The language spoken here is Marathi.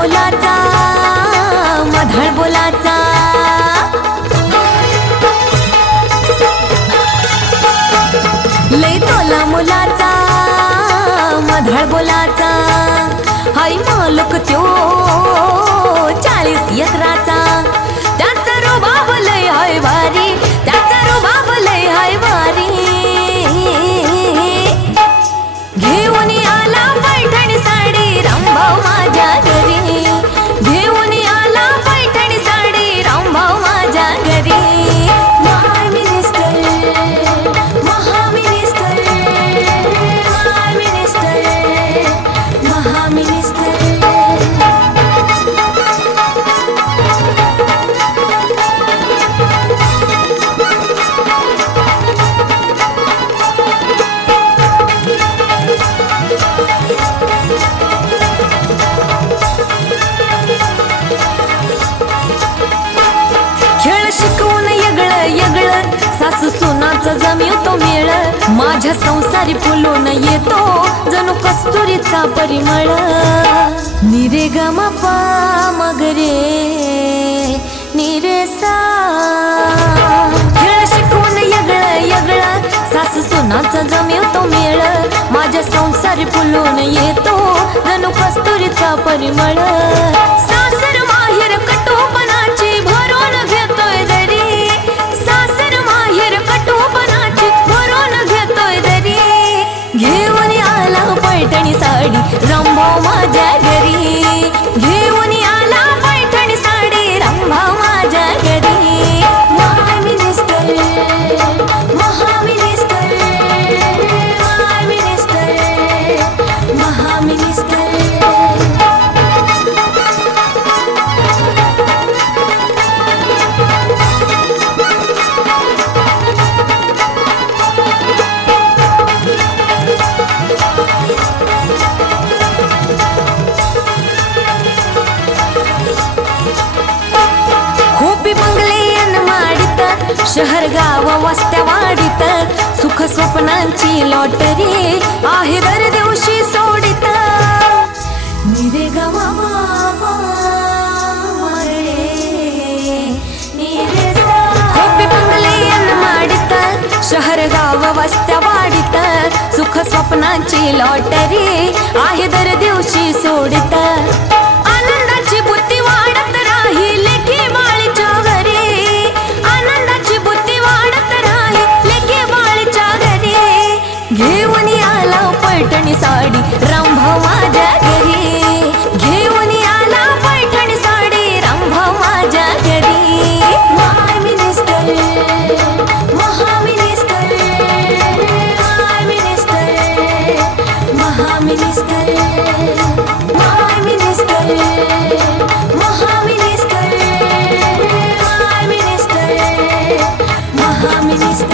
मुलाचा मधाळ बोलाचा, लय तोला मुलाचा मधाळ बोलाचा, हाय मालक त्यो 40 एकराचा, त्याचा रुबाब लय हाय भारी, त्याचा रुबाब लय हाय भारी, घेऊन आला पैठणी साडी रामभाऊ माझ्या घरी, घेऊन आला पैठणी साडी रामभाऊ माझ्या घरी, माय मिनिस्टर महामिनिस्टर, माय मिनिस्टर महामिनिस्टर। खेळ शिकवून येगळं येगळं सासू सुनाचं जमिवतो मेळ, माझ्या संसारी फुलून येतो जणू कस्तुरीचा परिमळ, निरे ग म प मगरे निरे सा, खेळ शिकवून येगळं येगळं सासू सुनाचं जमिवतो मेळ, माझ्या संसारी फुलून येतो जणू कस्तुरीचा परिमळ, सासर माहेर कटुपणाची भरून घेतोय दरी, सासर माहेर कटुपणाची भरून घेतोय दरी, घेऊन आला पैठणी साडी रामभाऊ माझ्या घरी, घेऊन आला पैठणी साडी रामभाऊ माझ्या घरी, माय मिनिस्टर महामिनिस्टर, माय मिनिस्टर महामिनिस्टर। खोपी बंगले अन माडित, शहर गाव वस्त्या वाढीत, सुख स्वप्नांची लॉटरी आहे दर दिवशी सोडित, निरे ग म प मगरे निरे सा, खोपी बंगले अन माडित, शहर गाव वस्त्या वाढीत, सुख स्वप्नांची लॉटरी आहे दर दिवशी सोडित, आनंदाची बुद्धी वाढत राही लेखी बाळीच्या घरी, आनंदाची बुद्धी वाढत राही लेखी बाळीच्या घरी, घेऊन आला पैठणी साडी रामभाऊ माझ्या घरी, घेऊन आला पैठणी साडी रामभाऊ माझ्या घरी, माय मिनिस्टर महामिनिस्टर, माय मिनिस्टर महामिनिस्टर, माय मिनिस्टर महामिनिस्टर, माय मिनिस्टर महामिनिस्टर।